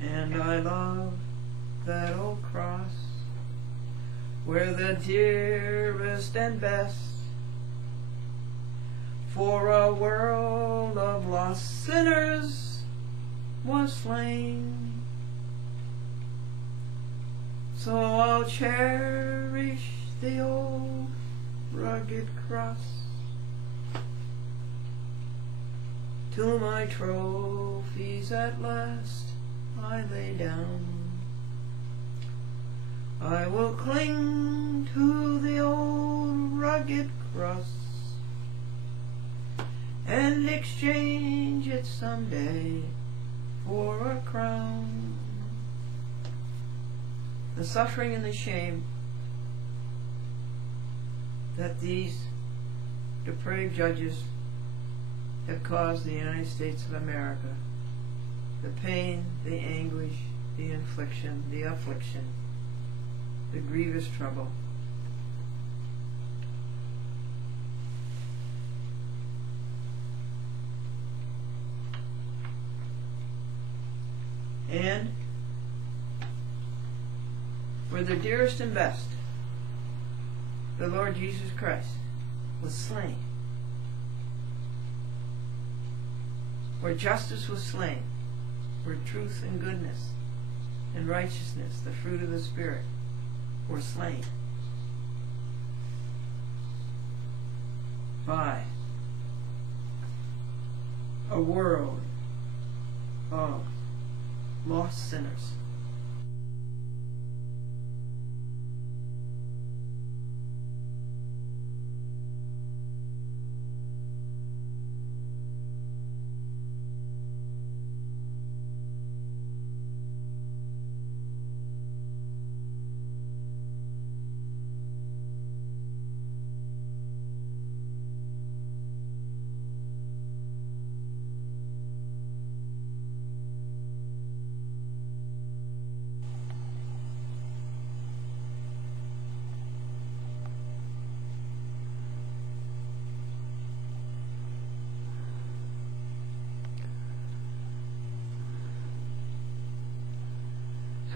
And I love that old cross, where the dearest and best for a world of lost sinners was slain. So I'll cherish the old rugged cross till my trophies at last I lay down. I will cling to the old rugged cross and exchange it someday for a crown. The suffering and the shame that these depraved judges have caused the United States of America, the pain, the anguish, the infliction, the affliction, the grievous trouble, and for the dearest and best, the Lord Jesus Christ was slain. Where justice was slain, where truth and goodness and righteousness, the fruit of the Spirit, were slain by a world of lost sinners.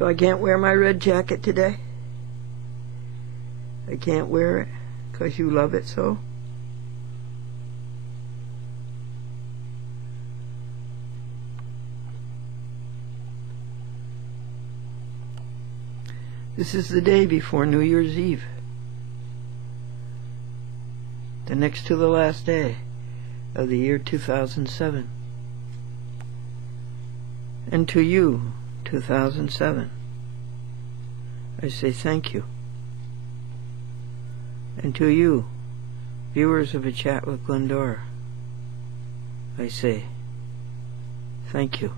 So I can't wear my red jacket today? I can't wear it because you love it so? This is the day before New Year's Eve, the next to the last day of the year 2007. And to you, 2007, I say thank you. And to you, viewers of A Chat with Glendor, I say thank you.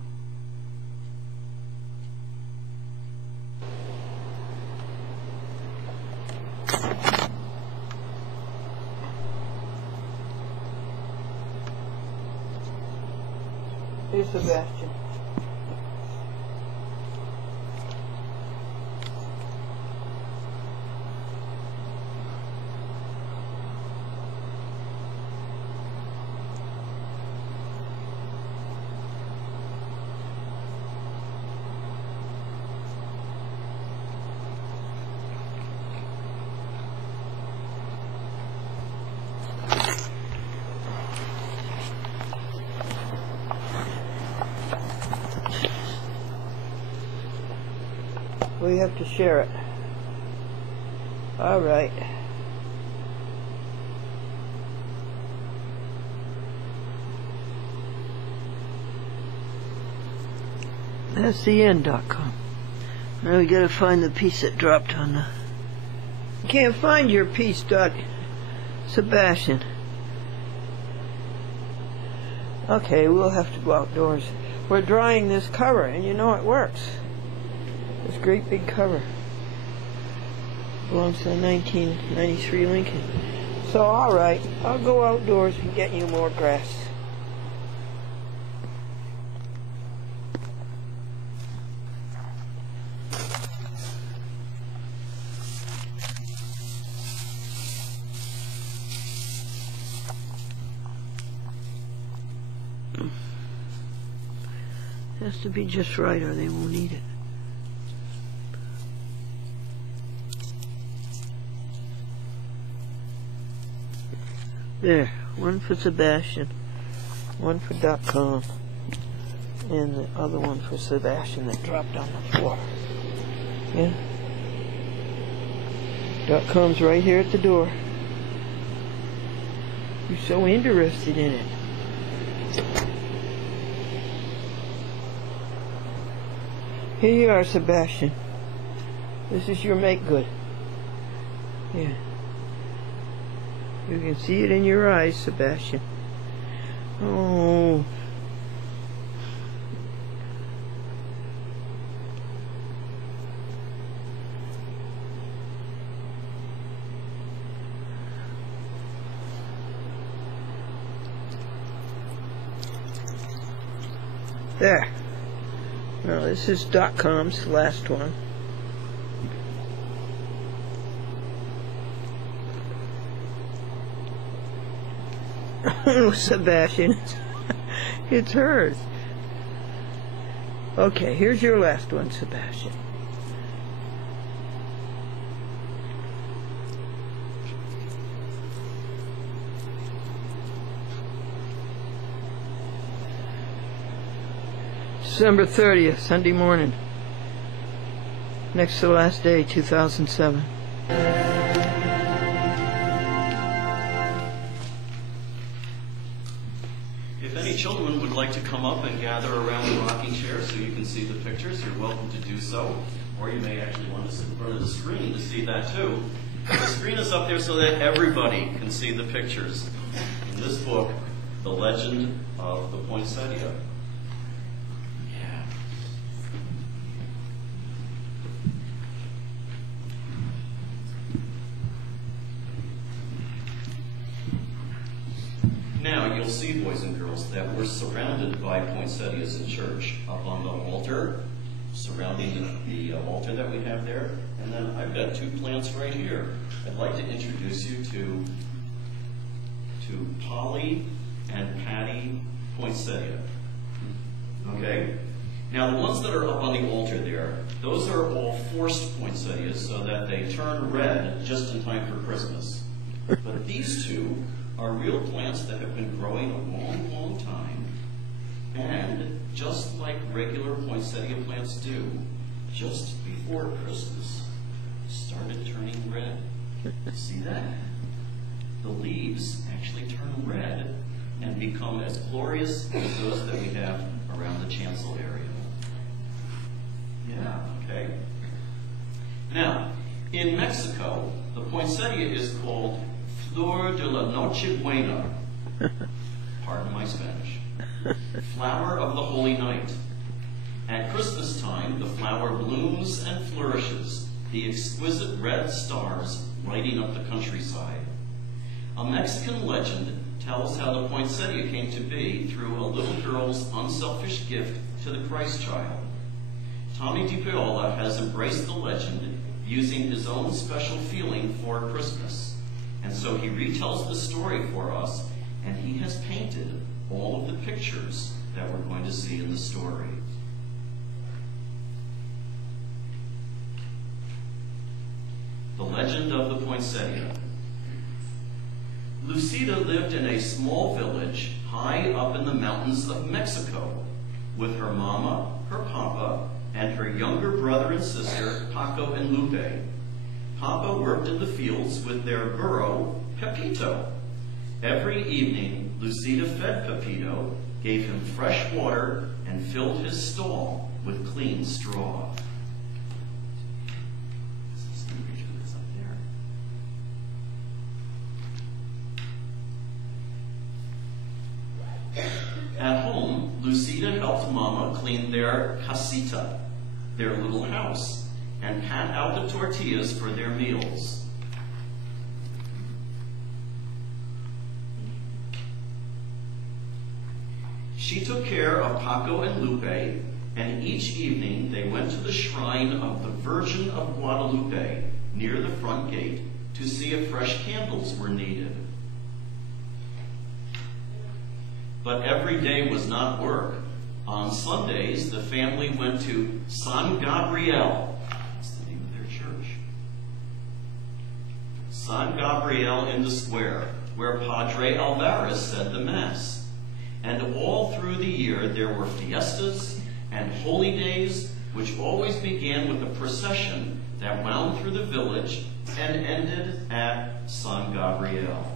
Hey, Sebastian. We have to share it. All right. That's the end.com. Now we gotta find the piece that dropped on the... You can't find your piece, Sebastian. Okay, we'll have to go outdoors. We're drying this cover, and you know it works. This great big cover belongs to the 1993 Lincoln. So, alright, I'll go outdoors and get you more grass. Just to be just right or they won't eat it. There, one for Sebastian, one for .com, and the other one for Sebastian that dropped on the floor. Yeah. .com's right here at the door. You're so interested in it. Here you are, Sebastian. This is your make good. Yeah. You can see it in your eyes, Sebastian. Oh. There. Now this is .com's last one. Sebastian, it's hers. Okay, here's your last one, Sebastian. December 30th, Sunday morning. Next to the last day, 2007. If any children would like to come up and gather around the rocking chair so you can see the pictures, you're welcome to do so. Or you may actually want to sit in front of the screen to see that too. The screen is up there so that everybody can see the pictures. In this book, The Legend of the Poisettia. Now, you'll see, boys and girls, that we're surrounded by poinsettias in church. Up on the altar, surrounding the altar that we have there. And then I've got two plants right here. I'd like to introduce you to Polly and Patty poinsettia. Okay? Now, the ones that are up on the altar there, those are all forced poinsettias so that they turn red just in time for Christmas. But these two are real plants that have been growing a long, long time. And just like regular poinsettia plants do, just before Christmas, started turning red. See that? The leaves actually turn red and become as glorious as those that we have around the chancel area. Yeah, okay. Now, in Mexico, the poinsettia is called Flor de la Noche Buena. Pardon my Spanish. Flower of the Holy Night. At Christmas time, the flower blooms and flourishes, the exquisite red stars lighting up the countryside. A Mexican legend tells how the poinsettia came to be through a little girl's unselfish gift to the Christ child. Tommy DiPaola has embraced the legend using his own special feeling for Christmas. And so he retells the story for us, and he has painted all of the pictures that we're going to see in the story. The Legend of the Poinsettia. Lucida lived in a small village high up in the mountains of Mexico with her mama, her papa, and her younger brother and sister, Paco and Lupe. Papa worked in the fields with their burro, Pepito. Every evening, Lucida fed Pepito, gave him fresh water, and filled his stall with clean straw. At home, Lucida helped Mama clean their casita, their little house, and pat out the tortillas for their meals. She took care of Paco and Lupe, and each evening they went to the shrine of the Virgin of Guadalupe near the front gate to see if fresh candles were needed. But every day was not work. On Sundays, the family went to San Gabriel. That's the name of their church. San Gabriel in the square, where Padre Alvarez said the Mass. And all through the year there were fiestas and holy days, which always began with a procession that wound through the village and ended at San Gabriel.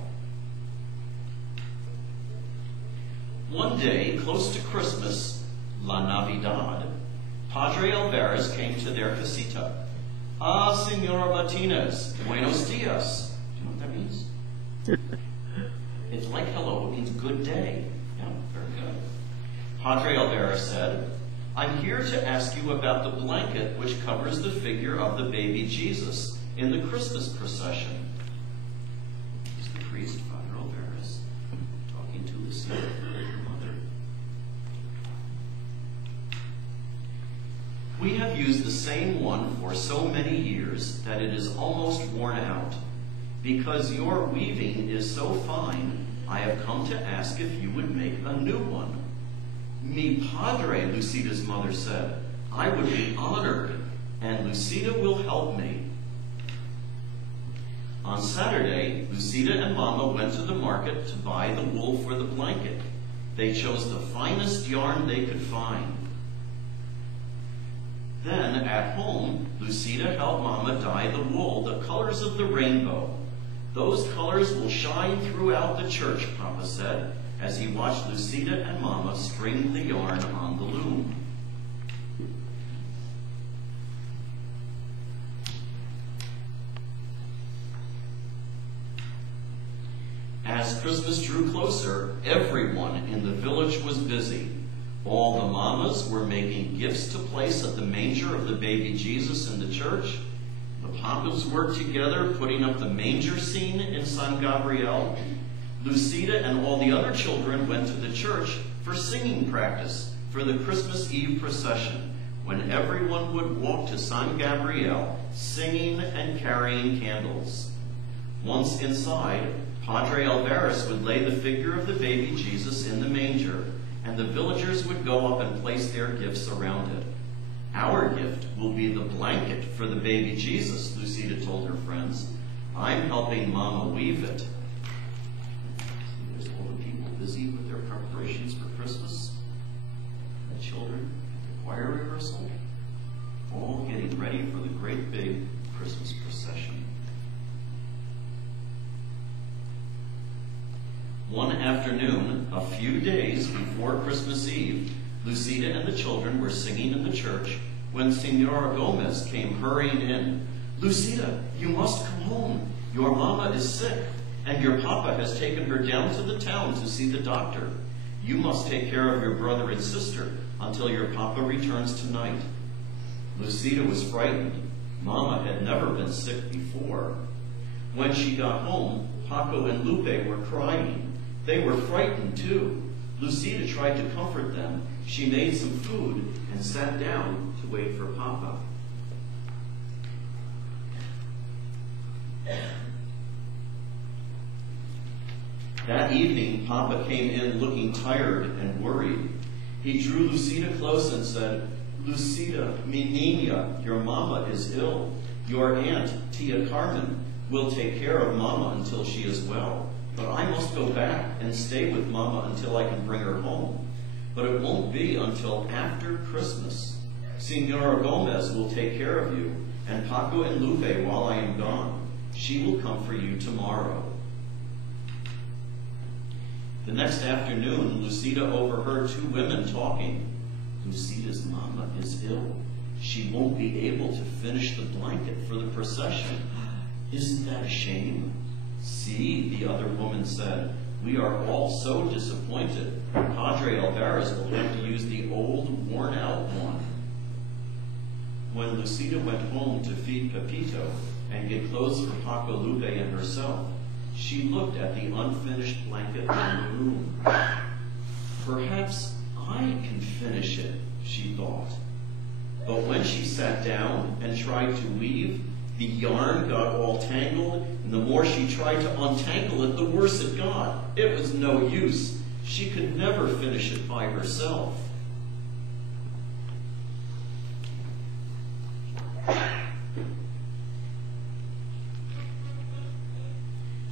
One day, close to Christmas, La Navidad, Padre Alvarez came to their casita. Ah, Senora Martinez, buenos dias. Do you know what that means? It's like hello, it means good day. Yeah, very good. Padre Alvarez said, I'm here to ask you about the blanket which covers the figure of the baby Jesus in the Christmas procession. He's the priest, Father Alvarez, talking to Lucia, her mother. We have used the same one for so many years that it is almost worn out. Because your weaving is so fine, I have come to ask if you would make a new one. Mi padre, Lucida's mother said. I would be honored, and Lucida will help me. On Saturday, Lucida and Mama went to the market to buy the wool for the blanket. They chose the finest yarn they could find. Then, at home, Lucida helped Mama dye the wool the colors of the rainbow. Those colors will shine throughout the church, Papa said, as he watched Lucida and Mama string the yarn on the loom. As Christmas drew closer, everyone in the village was busy. All the mamas were making gifts to place at the manger of the baby Jesus in the church. The papas worked together, putting up the manger scene in San Gabriel. Lucida and all the other children went to the church for singing practice for the Christmas Eve procession, when everyone would walk to San Gabriel singing and carrying candles. Once inside, Padre Alvarez would lay the figure of the baby Jesus in the manger, and the villagers would go up and place their gifts around it. Our gift will be the blanket for the baby Jesus, Lucida told her friends. I'm helping Mama weave it. There's all the people busy with their preparations for Christmas. The children at the choir rehearsal, all getting ready for the great big Christmas procession. One afternoon, a few days before Christmas Eve, Lucida and the children were singing in the church when Senora Gomez came hurrying in. Lucida, you must come home. Your mama is sick, and your papa has taken her down to the town to see the doctor. You must take care of your brother and sister until your papa returns tonight. Lucida was frightened. Mama had never been sick before. When she got home, Paco and Lupe were crying. They were frightened too. Lucida tried to comfort them. She made some food and sat down to wait for Papa. That evening, Papa came in looking tired and worried. He drew Lucida close and said, Lucida, mi niña, your mama is ill. Your aunt, Tia Carmen, will take care of Mama until she is well. But I must go back and stay with Mama until I can bring her home. But it won't be until after Christmas. Senora Gomez will take care of you, and Paco and Lupe while I am gone. She will come for you tomorrow. The next afternoon, Lucida overheard two women talking. Lucida's mama is ill. She won't be able to finish the blanket for the procession. Isn't that a shame? See, the other woman said, we are all so disappointed. Padre Alvarez will have to use the old, worn-out one. When Lucida went home to feed Pepito and get clothes for Paco, Lupe, and herself, she looked at the unfinished blanket in the room. Perhaps I can finish it, she thought. But when she sat down and tried to weave, the yarn got all tangled, and the more she tried to untangle it, the worse it got. It was no use. She could never finish it by herself.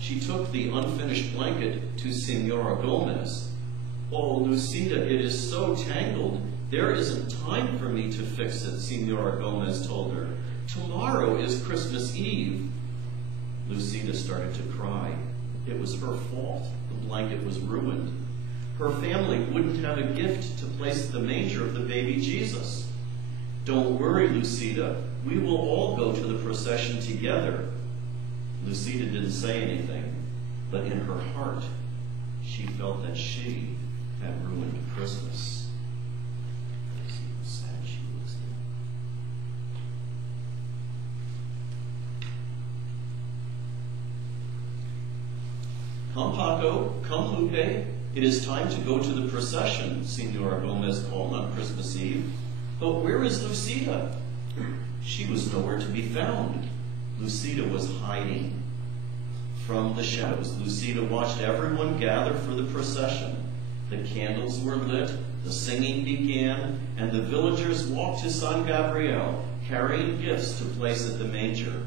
she took the unfinished blanket to Senora Gomez. "Oh, Lucida, it is so tangled. There isn't time for me to fix it," Senora Gomez told her. "Tomorrow is Christmas Eve." Lucida started to cry. It was her fault. The blanket was ruined. Her family wouldn't have a gift to place the manger of the baby Jesus. "Don't worry, Lucida. We will all go to the procession together." Lucida didn't say anything, but in her heart, she felt that she had ruined Christmas. See how sad she looks now. "Come, Paco, come, Lupe. It is time to go to the procession," Senora Gomez called on Christmas Eve. "But where is Lucida?" She was nowhere to be found. Lucida was hiding. From the shadows, Lucida watched everyone gather for the procession. The candles were lit, the singing began, and the villagers walked to San Gabriel, carrying gifts to place at the manger.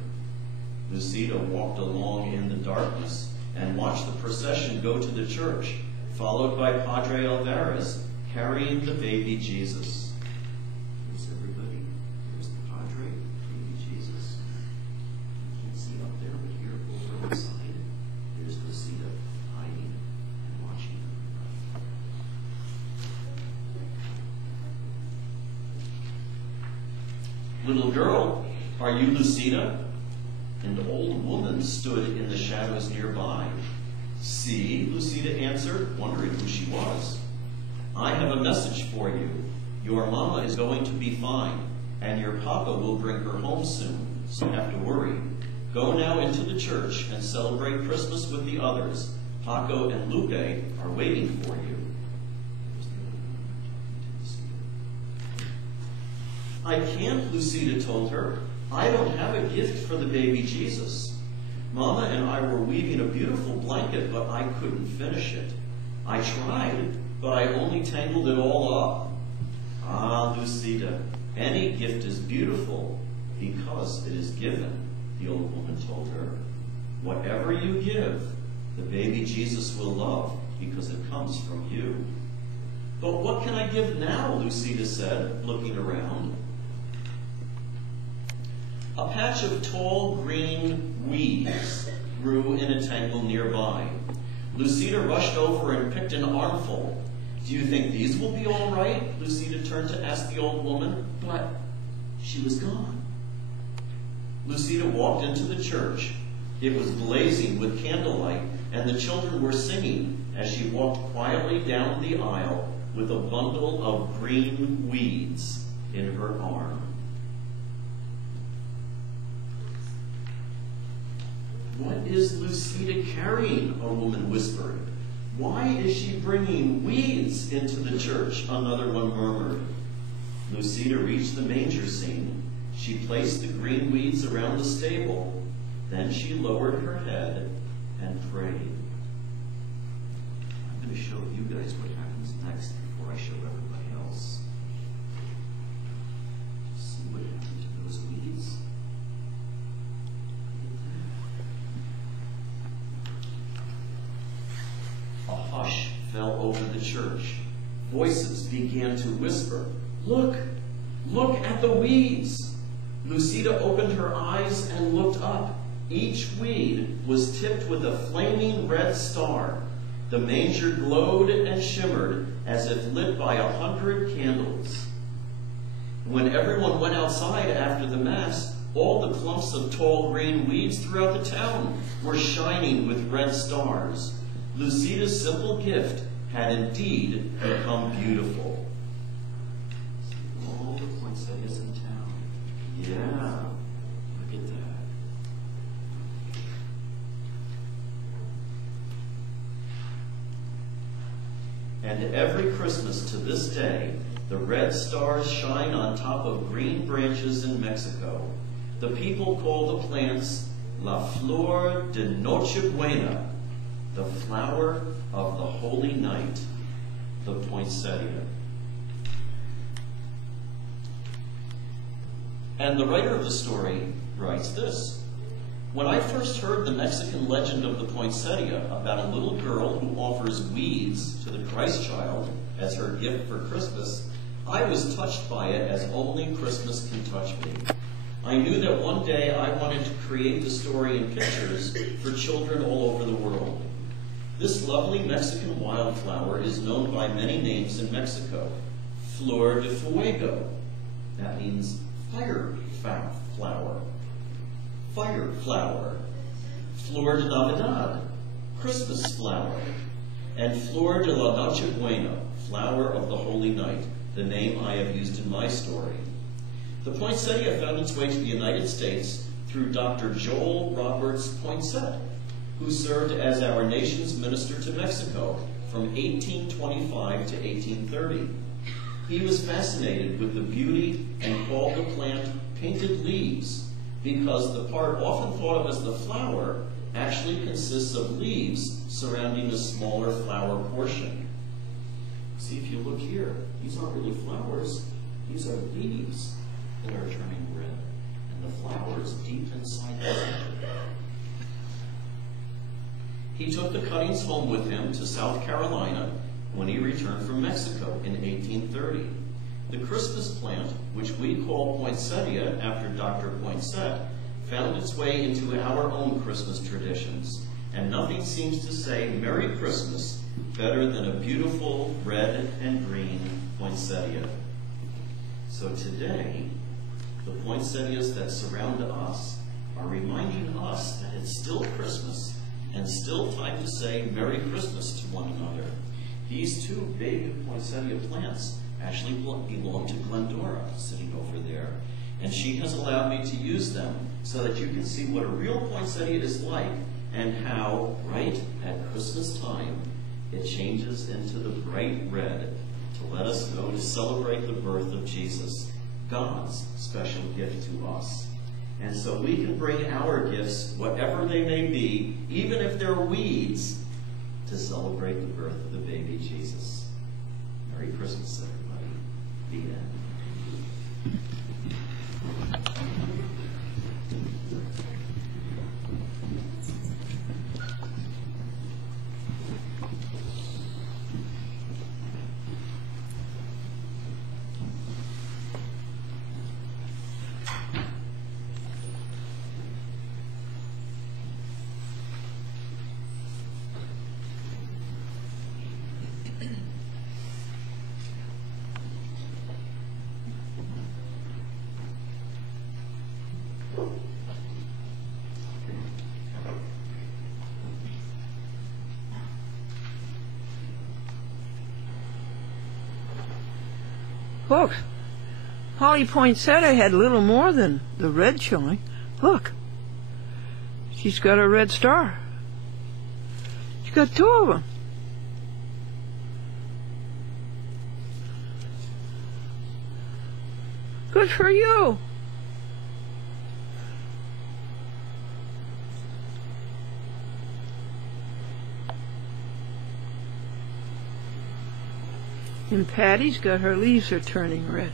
Lucida walked along in the darkness and watched the procession go to the church, followed by Padre Alvarez, carrying the baby Jesus. Here's everybody. Here's the Padre, baby Jesus. You can't see up there, but here over on the side, there's Lucida hiding and watching them. "Little girl, are you Lucida?" An old woman stood in the shadows nearby. "See," Lucida answered, wondering who she was. "I have a message for you. Your mama is going to be fine, and your papa will bring her home soon, so you don't have to worry. Go now into the church and celebrate Christmas with the others. Paco and Lupe are waiting for you." "I can't," Lucida told her. "I don't have a gift for the baby Jesus. Mama and I were weaving a beautiful blanket, but I couldn't finish it. I tried, but I only tangled it all up." "Ah, Lucida, any gift is beautiful because it is given," the old woman told her. "Whatever you give, the baby Jesus will love because it comes from you." "But what can I give now?" Lucida said, looking around. A patch of tall green weeds grew in a tangle nearby. Lucida rushed over and picked an armful. "Do you think these will be all right?" Lucida turned to ask the old woman, but she was gone. Lucida walked into the church. It was blazing with candlelight, and the children were singing as she walked quietly down the aisle with a bundle of green weeds in her arm. "What is Lucida carrying?" a woman whispered. "Why is she bringing weeds into the church?" another one murmured. Lucida reached the manger scene. She placed the green weeds around the stable. Then she lowered her head and prayed. I'm going to show you guys what happens next before I show everybody else. See what happened to those weeds? A hush fell over the church. Voices began to whisper, "Look! Look at the weeds!" Lucida opened her eyes and looked up. Each weed was tipped with a flaming red star. The manger glowed and shimmered as if lit by 100 candles. When everyone went outside after the Mass, all the clumps of tall green weeds throughout the town were shining with red stars. Lucida's simple gift had indeed become beautiful. All the poinsettias in town. Yeah, look at that. And every Christmas to this day, the red stars shine on top of green branches in Mexico. The people call the plants La Flor de Nochebuena, the flower of the holy night, the poinsettia. And the writer of the story writes this: When I first heard the Mexican legend of the poinsettia about a little girl who offers weeds to the Christ child as her gift for Christmas, I was touched by it as only Christmas can touch me. I knew that one day I wanted to create the story in pictures for children all over the world. This lovely Mexican wildflower is known by many names in Mexico. Flor de Fuego, that means fire flower. Fire flower. Flor de Navidad, Christmas flower. And Flor de la Noche Buena, flower of the Holy Night, the name I have used in my story. The poinsettia found its way to the United States through Dr. Joel Roberts Poinsett, who served as our nation's minister to Mexico from 1825 to 1830. He was fascinated with the beauty and called the plant painted leaves because the part often thought of as the flower actually consists of leaves surrounding a smaller flower portion. See, if you look here, these aren't really flowers, these are leaves that are turning red, and the flower is deep inside the center. He took the cuttings home with him to South Carolina when he returned from Mexico in 1830. The Christmas plant, which we call poinsettia after Dr. Poinsett, found its way into our own Christmas traditions, and nothing seems to say Merry Christmas better than a beautiful red and green poinsettia. So today, the poinsettias that surround us are reminding us that it's still Christmas and still time to say Merry Christmas to one another. These two big poinsettia plants actually belong to Glendora, sitting over there. And she has allowed me to use them so that you can see what a real poinsettia is like and how, right at Christmas time, it changes into the bright red to let us know to celebrate the birth of Jesus, God's special gift to us. And so we can bring our gifts, whatever they may be, even if they're weeds, to celebrate the birth of the baby Jesus. Merry Christmas, everybody. The end. Look, Polly Poinsettia had little more than the red showing. Look, she's got a red star. She's got two of them. Good for you. And Patty's got her leaves are turning red.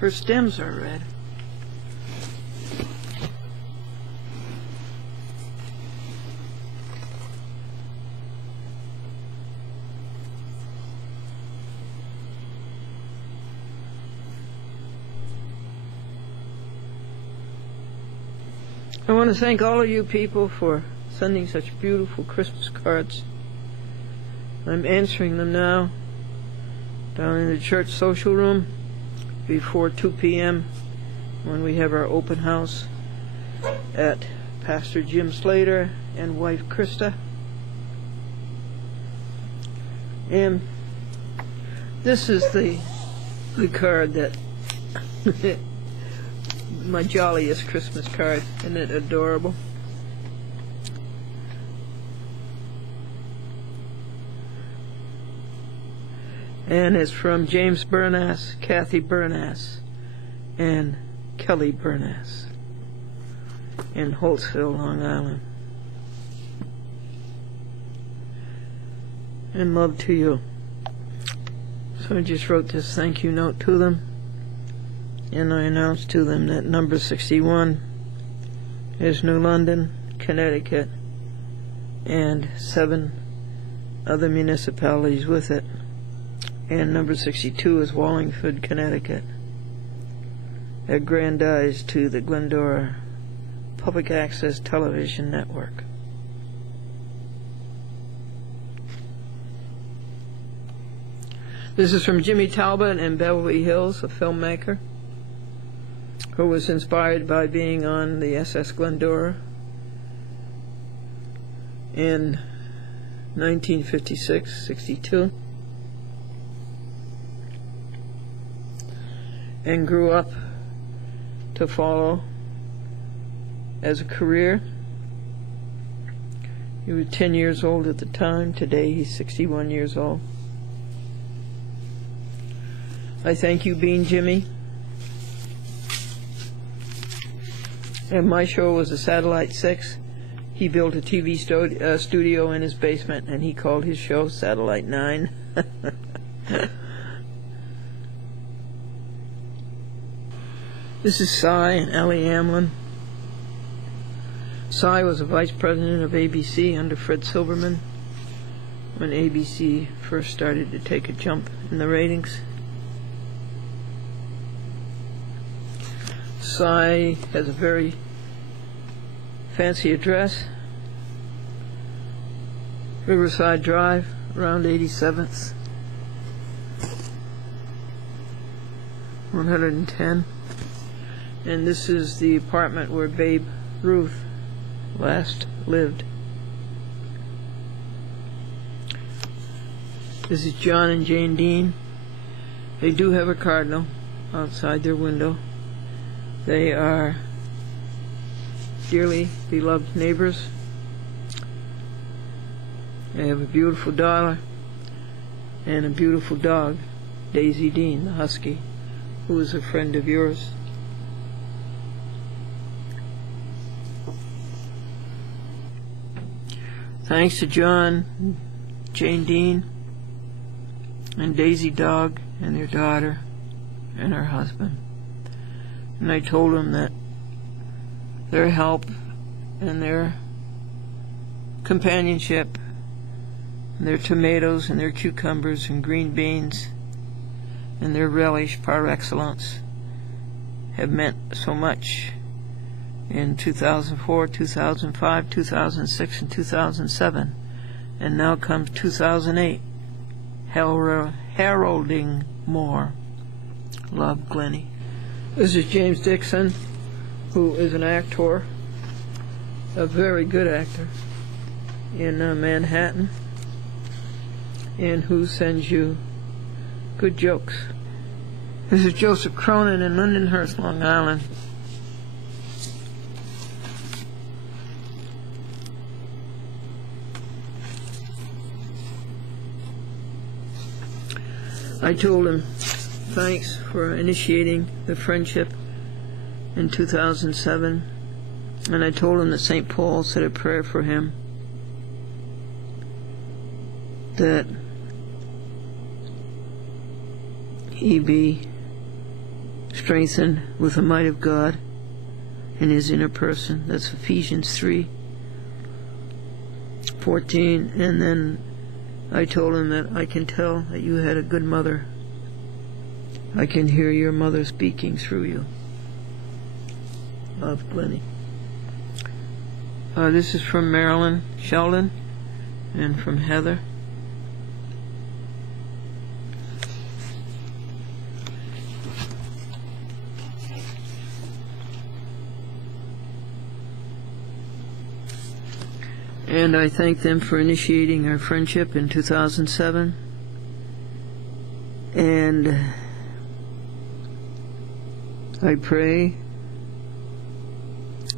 Her stems are red. I want to thank all of you people for sending such beautiful Christmas cards. I'm answering them now down in the church social room before 2 p.m. when we have our open house at Pastor Jim Slater and wife Krista. And this is the card that my jolliest Christmas card. Isn't it adorable? And it's from James Bernass, Kathy Bernass, and Kelly Bernass in Holtzville, Long Island. And love to you. So I just wrote this thank you note to them. and I announced to them that number 61 is New London, Connecticut, and 7 other municipalities with it, and number 62 is Wallingford, Connecticut, aggrandized to the Glendora Public Access Television Network. This is from Jimmy Talbot in Beverly Hills, a filmmaker who was inspired by being on the SS Glendora in 1956-62 and grew up to follow as a career. He was 10 years old at the time. Today he's 61 years old. I thank you, Bean Jimmy. And my show was a Satellite 6. He built a TV studio in his basement, and he called his show Satellite 9. This is Cy and Ellie Amlin. Cy was a vice president of ABC under Fred Silverman when ABC first started to take a jump in the ratings. Cy has a very fancy address, Riverside Drive, around 87th, 110. And this is the apartment where Babe Ruth last lived. This is John and Jane Dean. They do have a cardinal outside their window. They are dearly beloved neighbors. They have a beautiful daughter and a beautiful dog, Daisy Dean, the husky, who is a friend of yours. Thanks to John, Jane Dean, and Daisy Dog and their daughter and her husband. And I told them that their help and their companionship and their tomatoes and their cucumbers and green beans and their relish par excellence have meant so much in 2004, 2005, 2006, and 2007. And now comes 2008, heralding more. Love, Glennie. This is James Dixon, who is an actor, a very good actor in Manhattan, and who sends you good jokes. This is Joseph Cronin in Lindenhurst, Long Island. I told him thanks for initiating the friendship in 2007, and I told him that St. Paul said a prayer for him, that he be strengthened with the might of God in his inner person. That's Ephesians 3:14. And then I told him that I can tell that you had a good mother. I can hear your mother speaking through you. Love, Glennie. This is from Marilyn Sheldon and from Heather. And I thank them for initiating our friendship in 2007. And I pray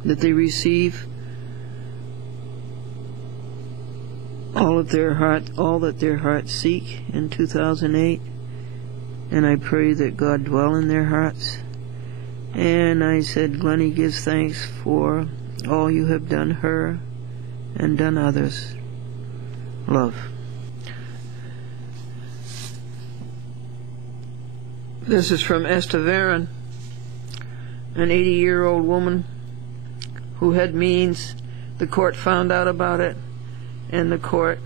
that they receive all that their hearts seek in 2008. And I pray that God dwell in their hearts. And I said, Glennie gives thanks for all you have done her and done others. Love. This is from Esther Varon an 80-year-old woman who had means. The court found out about it, and the court